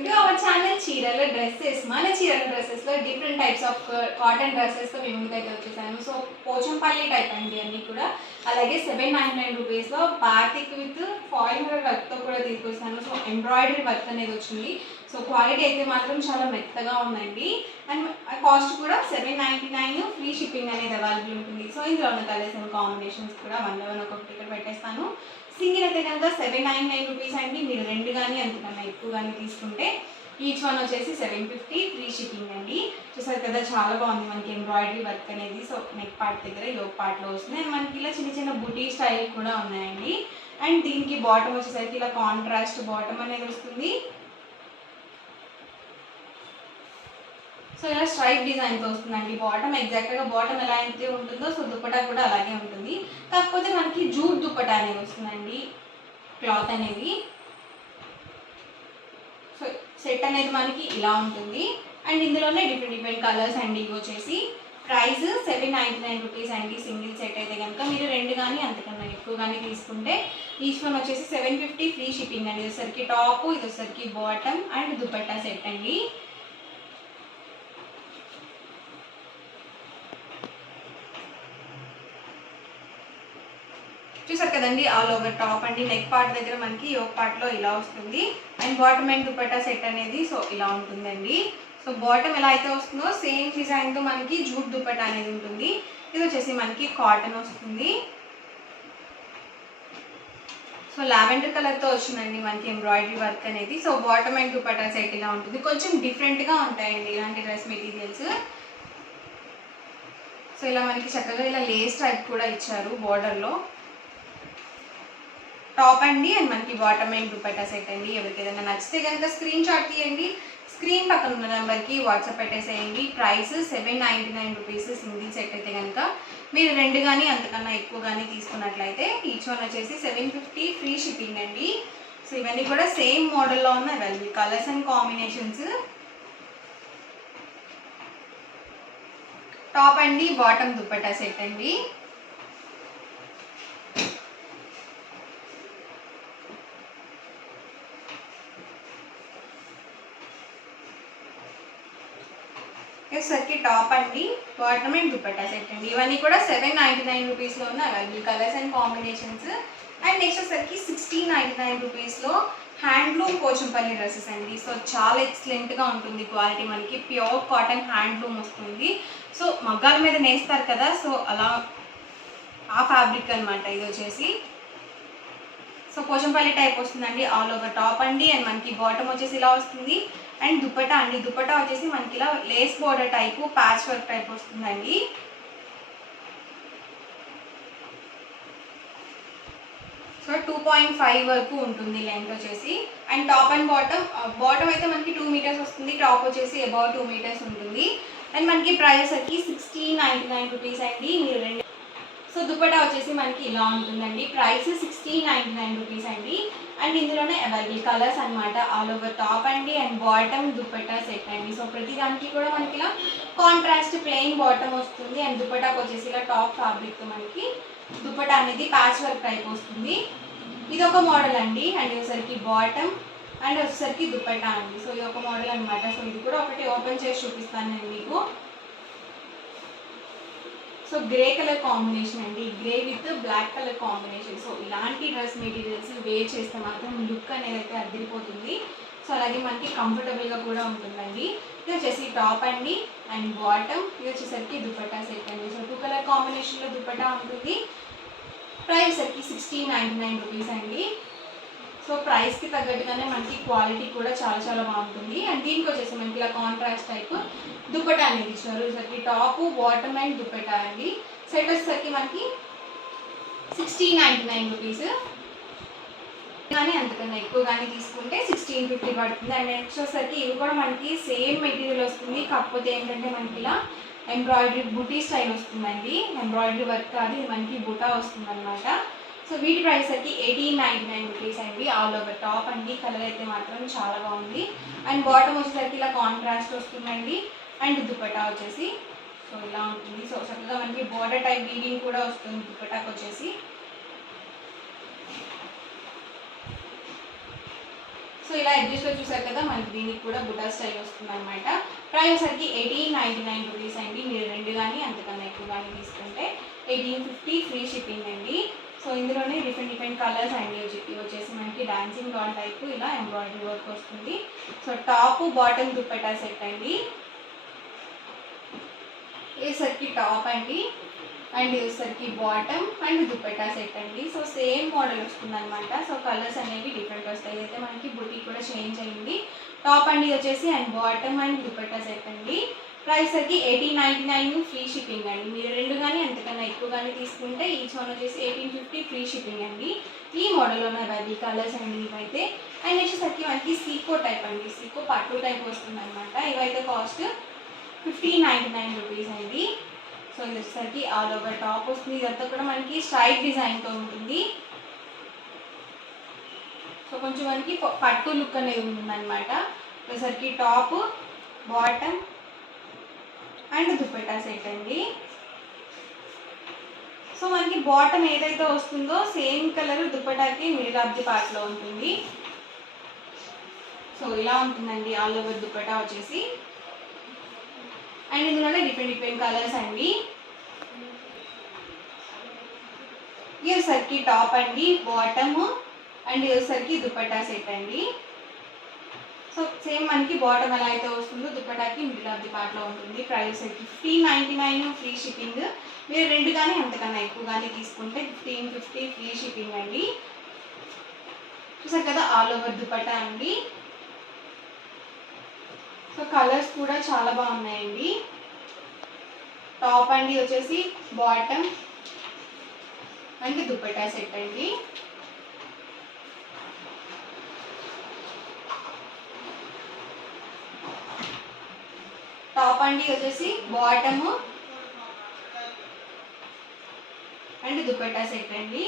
Welcome to our channel చీరల dresses. మన చీరల డ్రెస్సెస్లో డిఫరెంట్ టైప్స్ ఆఫ్ కాటన్ డ్రెస్సెస్తో మీ ముందుకైతే వచ్చేసాను. సో పోచంపల్లి టైప్ అండి అన్నీ కూడా. అలాగే 799 రూపీస్లో బాతిక్ విత్ ఫాయిల్ మిర్రర్ వర్క్తో కూడా తీసుకొస్తాను. సో ఎంబ్రాయిడరీ వర్క్ అనేది వచ్చింది. సో క్వాలిటీ అయితే మాత్రం చాలా మెత్తగా ఉందండి. అండ్ కాస్ట్ కూడా 799, ఫ్రీ షిప్పింగ్ అనేది అవైలబుల్ ఉంటుంది. సో ఇందులో ఉన్న కలర్స్ అండ్ కాంబినేషన్స్ కూడా వన్ బై వన్ ఒక్కొక్కటి ఇక్కడ పెట్టేస్తాను. సింగిల్ అయితే కనుక 799 రూపీస్ అండి. మీరు రెండు కానీ అంతకన్నా ఎక్కువ కానీ తీసుకుంటే ఈచ్ వన్ వచ్చేసి 750, ఫ్రీ షిప్పింగ్ అండి. చూసారు కదా, చాలా బాగుంది మనకి ఎంబ్రాయిడరీ వర్క్ అనేది. సో నెక్ పార్ట్ దగ్గర యోక్ పార్ట్లో వస్తుంది. అండ్ మనకి ఇలా చిన్న చిన్న బుటీ స్టైల్ కూడా ఉన్నాయండి. అండ్ దీనికి బాటమ్ వచ్చేసరికి ఇలా కాంట్రాస్ట్ బాటమ్ అనేది వస్తుంది. సో ఇలా స్ట్రైప్ డిజైన్తో వస్తుందండి బాటమ్. ఎగ్జాక్ట్గా బాటమ్ ఎలా అయితే ఉంటుందో సో దుప్పటా కూడా అలాగే ఉంటుంది. కాకపోతే మనకి జూట్ దుప్పటా అనేది వస్తుందండి, క్లాత్ అనేది. సో సెట్ అనేది మనకి ఇలా ఉంటుంది. అండ్ ఇందులోనే డిఫరెంట్ కలర్స్ అండి. ఇవి వచ్చేసి ప్రైస్ 799 రూపీస్ అండి. సింగిల్ సెట్ అయితే కనుక మీరు రెండు కానీ అంతకన్నా ఎక్కువ కానీ తీసుకుంటే ఈచ్ వన్ వచ్చేసి 750, ఫ్రీ షిప్పింగ్ అండి. ఇది వచ్చరికి టాప్, ఇది వచ్చరికి బాటమ్ అండ్ దుప్పట్టా సెట్ అండి. చూసారు కదండి, ఆల్ ఓవర్ టాప్ అండి. నెక్ పార్ట్ దగ్గర మనకి యోక్ పార్ట్లో ఇలా వస్తుంది. And bottom and dupatta set అనేది సో ఇలా ఉంటుందండి. సో బాటమ్ ఎలా అయితే వస్తుందో సేమ్ డిజైన్తో మనకి జూట్ దుపట్టా అనేది ఉంటుంది. ఇది వచ్చేసి మనకి కాటన్ వస్తుంది. సో లావెండర్ కలర్తో వచ్చిందండి మనకి ఎంబ్రాయిడరీ వర్క్ అనేది. So bottom and dupatta set ఇలా ఉంటుంది. కొంచెం డిఫరెంట్గా ఉంటాయండి ఇలాంటి డ్రెస్ మెటీరియల్స్. సో ఇలా మనకి చక్కగా ఇలా లేస్ టైప్ కూడా ఇచ్చారు బార్డర్లో. టాప్ అండి అండ్ మనకి బాటమ్ అండ్ దుపట్టా సెట్ అండి. ఎవరికి ఏదైనా నచ్చితే కనుక స్క్రీన్ షాట్ తీయండి. స్క్రీన్ పక్కన ఉన్న నెంబర్కి వాట్సాప్ పెట్టేసేయండి. ప్రైస్ 799 రూపీస్ సింగిల్ సెట్ అయితే కనుక మీరు రెండు కానీ అంతకన్నా ఎక్కువ కానీ తీసుకున్నట్లయితే ఈచ్ వన్ వచ్చేసి 750, ఫ్రీ షిప్పింగ్ అండి. సో ఇవన్నీ కూడా సేమ్ మోడల్లో ఉన్న available colours and combinations. Top అండి బాటమ్ దుపట్టా సెట్ అండి. సరికి టాప్ అండి బాటమ్ అండ్ దుపట్టా సెట్ అండి. ఇవన్నీ కూడా 799 రూపీస్లో ఉన్న available colours and combinations. And next వచ్చరికి 1699 రూపీస్లో హ్యాండ్లూమ్ పోచంపల్లి డ్రెస్సెస్ అండి. సో చాలా ఎక్సలెంట్గా ఉంటుంది క్వాలిటీ. మనకి ప్యూర్ కాటన్ హ్యాండ్లూమ్ వస్తుంది. సో మగ్గాల మీద నేస్తారు కదా, సో అలా ఆ ఫ్యాబ్రిక్ అనమాట ఇది వచ్చేసి. సో పోచంపల్లి టైప్ వస్తుందండి. ఆల్ ఓవర్ టాప్ అండి అండ్ మనకి బాటమ్ వచ్చేసి ఇలా వస్తుంది. అండ్ దుపట్టా అండి, దుపట్టా వచ్చేసి మనకి ఇలా lace border type patch work type వస్తుందండి. సో 2.5 వరకు ఉంటుంది లెంత్ వచ్చేసి. అండ్ టాప్ అండ్ బాటమ్ అయితే మనకి 2 మీటర్స్ వస్తుంది. టాప్ వచ్చేసి అబౌట్ 2 మీటర్స్ ఉంటుంది. అండ్ మనకి ప్రైస్ వచ్చి 1699 రూపీస్ అండి. మీరు రెండు. సో దుపట్టా వచ్చేసి మనకి ఇలా ఉంటుందండి. ప్రైస్ 1699 రూపీస్ అండి. అండ్ ఇందులోనే అవైలబుల్ కలర్స్ అనమాట. ఆల్ ఓవర్ టాప్ అండి అండ్ బాటమ్ దుపట్టా సెట్ అండి. సో ప్రతి దానికి కూడా మనకి ఇలా కాంట్రాస్ట్ ప్లెయిన్ బాటమ్ వస్తుంది. అండ్ దుపట్టాకి వచ్చేసి ఇలా టాప్ ఫ్యాబ్రిక్తో మనకి దుపట్టా అనేది ప్యాచ్ వర్క్ టైప్ వస్తుంది. ఇది ఒక మోడల్ అండి. అండ్ వచ్చేసరికి బాటమ్ అండ్ వచ్చేసరికి దుపట్టా అండి. సో ఇది ఒక మోడల్ అనమాట. సో ఇది కూడా ఒకటి ఓపెన్ చేసి చూపిస్తాను నేను మీకు. సో గ్రే కలర్ కాంబినేషన్ అండి, grey with black colour combination. So ఇలాంటి డ్రెస్ మెటీరియల్స్ వేర్ చేస్తే మాత్రం లుక్ అనేది అయితే అదిరిపోతుంది. సో అలాగే మనకి కంఫర్టబుల్గా కూడా ఉంటుందండి. ఇది వచ్చేసి టాప్ అండి అండ్ బాటమ్. ఇది వచ్చేసరికి దుపట్టా సెట్ అండి. సో 2 కలర్ కాంబినేషన్లో దుపట్టా ఉంటుంది. ప్రైస్ వచ్చేసరికి 1699 రూపీస్ అండి. సో ప్రైస్కి తగ్గట్టుగానే మనకి క్వాలిటీ కూడా చాలా బాగుంటుంది. అండ్ దీనికి వచ్చేసి మనకి ఇలా కాంట్రాస్ట్ టైప్ దుపట్టా అనేది ఇచ్చారు. సరికి టాప్ బాటమ్ అండ్ దుపట్టా అండి. సెట్ వచ్చేసరికి మనకి 1699 రూపీస్. కానీ అంతకన్నా ఎక్కువ కానీ తీసుకుంటే 1650 పడుతుంది. అండ్ నెక్స్ట్ వచ్చేసరికి ఇవి కూడా మనకి సేమ్ మెటీరియల్ వస్తుంది. కాకపోతే ఏంటంటే మనకి ఇలా ఎంబ్రాయిడరీ బుటీ స్టైల్ వస్తుందండి. ఎంబ్రాయిడరీ వర్క్ కాదు, ఇది మనకి బుటా వస్తుంది అనమాట. సో వీటి ప్రైస్ వచ్చి 1899 రూపీస్ అండి. ఆల్ ఓవర్ టాప్ అండి. కలర్ అయితే మాత్రం చాలా బాగుంది. అండ్ బాటమ్ వచ్చేసరికి ఇలా కాంట్రాస్ట్ వస్తుందండి. అండ్ దుపట్టా వచ్చేసి సో ఇలా ఉంటుంది. సో చక్కగా మనకి బోర్డర్ టైప్ వీవింగ్ కూడా వస్తుంది దుపట్టాకి వచ్చేసి. సో సో ఇలా ఎడ్జెస్ట్లో చూసారు కదా, మనకి దీనికి కూడా బుటా స్టైల్ వస్తుంది అనమాట. ప్రైస్ సరికి 1899 రూపీస్ అండి. మీరు 2 కానీ అంతకన్నా ఎక్కువ కానీ తీసుకుంటే 1850 ఫ్రీ షిప్పింగ్ అండి. సో ఇందులోనే డిఫరెంట్ కలర్స్ అండి. ఇవి వచ్చేసి మనకి డాన్సింగ్ డాల్ టైపు ఇలా ఎంబ్రాయిడరీ వర్క్ వస్తుంది. So top bottom dupatta set అండి. ఇసరికి టాప్ అండి, అండ్ ఇసరికి బాటమ్ అండ్ దుప్పట్టా సెట్ అండి. సో సేమ్ మోడల్ వస్తుంది అనమాట. సో కలర్స్ అనేవి డిఫరెంట్ వస్తాయి. అయితే మనకి బుటీ కూడా చేంజ్ అయ్యింది. టాప్ అండి వచ్చేసి and bottom and dupatta set అండి. ప్రైస్ సరికి 1899 ఫ్రీ షిప్పింగ్ అండి. మీరు 2 కానీ అంతకన్నా ఎక్కువ కానీ తీసుకుంటే ఈచ్ వన్ వచ్చేసి 1850 ఫ్రీ షిప్పింగ్ అండి. ఈ మోడల్లో ఉన్న అవైలబుల్ కలర్స్ అండి ఇవైతే. అండ్ వచ్చేసరికి మనకి సీకో టైప్ అండి, సీకో పట్టు టైప్ వస్తుంది అనమాట. ఇవైతే కాస్ట్ 1599 రూపీస్ అండి. సో ఇది వచ్చేసరికి ఆల్ ఓవర్ టాప్ వస్తుంది. ఇదంతా కూడా మనకి స్ట్రైట్ డిజైన్తో ఉంటుంది. సో కొంచెం మనకి పట్టు లుక్ అనేది ఉంటుందన్నమాట. వచ్చేసరికి top bottom and dupatta set అండి. సో మనకి బాటమ్ ఏదైతే వస్తుందో సేమ్ కలర్ దుప్పటాకి మిడిల్ ఆఫ్ ది పార్ట్లో ఉంటుంది. సో ఇలా ఉంటుందండి ఆల్ ఓవర్ దుప్పటా వచ్చేసి. అండ్ ఇందులోనే డిఫరెంట్ కలర్స్ అండి. ఇది వచ్చేసరికి టాప్ అండి, బాటమ్ అండ్ ఇది వచ్చేసరికి దుప్పట్టా సెట్ అండి. సో సేమ్ మనకి బాటమ్ ఎలా అయితే వస్తుందో దుప్పటాకి మిడిల్ ఆఫ్ ది పార్ట్లో ఉంటుంది. Price 1599 free shipping. మీరు 2 కానీ అంతకన్నా ఎక్కువ కానీ తీసుకుంటే 1550 ఫ్రీ షిప్పింగ్ అండి. చూసారు కదా ఆల్ ఓవర్ దుప్పటా అండి. సో కలర్స్ కూడా చాలా బాగున్నాయండి. టాప్ అండి వచ్చేసి బాటమ్ అండ్ దుప్పట్టా సెట్ అండి. టాప్ అండి వచ్చేసి బాటమ్ అండ్ దుప్పట్టా సెట్ అండి.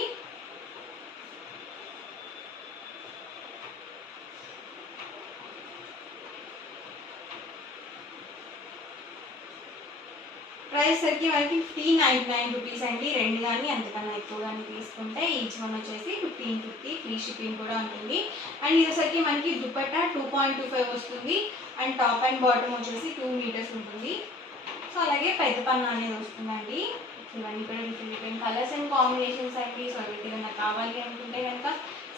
ప్రైస్ సరికి మనకి 1599 రూపీస్ అండి. 2 కానీ అంతకన్నా ఎక్కువ కానీ తీసుకుంటే ఈచ్ వన్ వచ్చేసి 1550 ఫ్రీ షిప్పింగ్ కూడా ఉంటుంది. అండ్ ఇది వచ్చేసరికి మనకి దుప్పట్టా 2.25 వస్తుంది. అండ్ టాప్ అండ్ బాటమ్ వచ్చేసి 2 మీటర్స్ ఉంటుంది. సో అలాగే పెద్ద పన్ను అనేది వస్తుందండి. ఇవన్నీ కూడా డిఫరెంట్ కలర్స్ అండ్ కాంబినేషన్స్ అండి. సో వీటి ఏదైనా కావాలి అనుకుంటే కనుక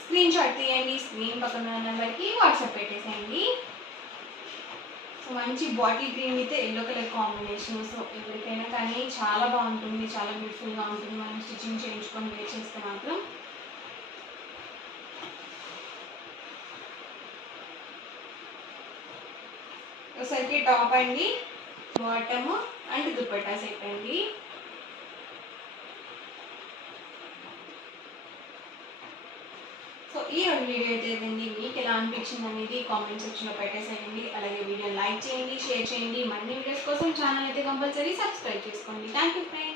స్క్రీన్ షాట్ తీయండి, స్క్రీన్ పక్కన ఉన్న నెంబర్కి వాట్సాప్ పెట్టేసేయండి. సో మంచి bottle green with yellow colour combination. So ఎవరికైనా కానీ చాలా బాగుంటుంది, చాలా బ్యూటిఫుల్గా ఉంటుంది. మనం స్టిచ్చింగ్ చేయించుకొని వేర్ చేస్తే మాత్రం. ఒకసారికి టాప్ అండి, బాటమ్ అండ్ దుప్పట్టా సెట్ అండి. సో ఈ రెండు వీడియో అయితే మీకు ఎలా అనిపించింది అనేది కామెంట్ సెక్షన్లో పెట్టేసేయండి. అలాగే వీడియో లైక్ చేయండి, షేర్ చేయండి. మరిన్ని వీడియోస్ కోసం ఛానల్ అయితే కంపల్సరీ సబ్స్క్రైబ్ చేసుకోండి. Thank you friends.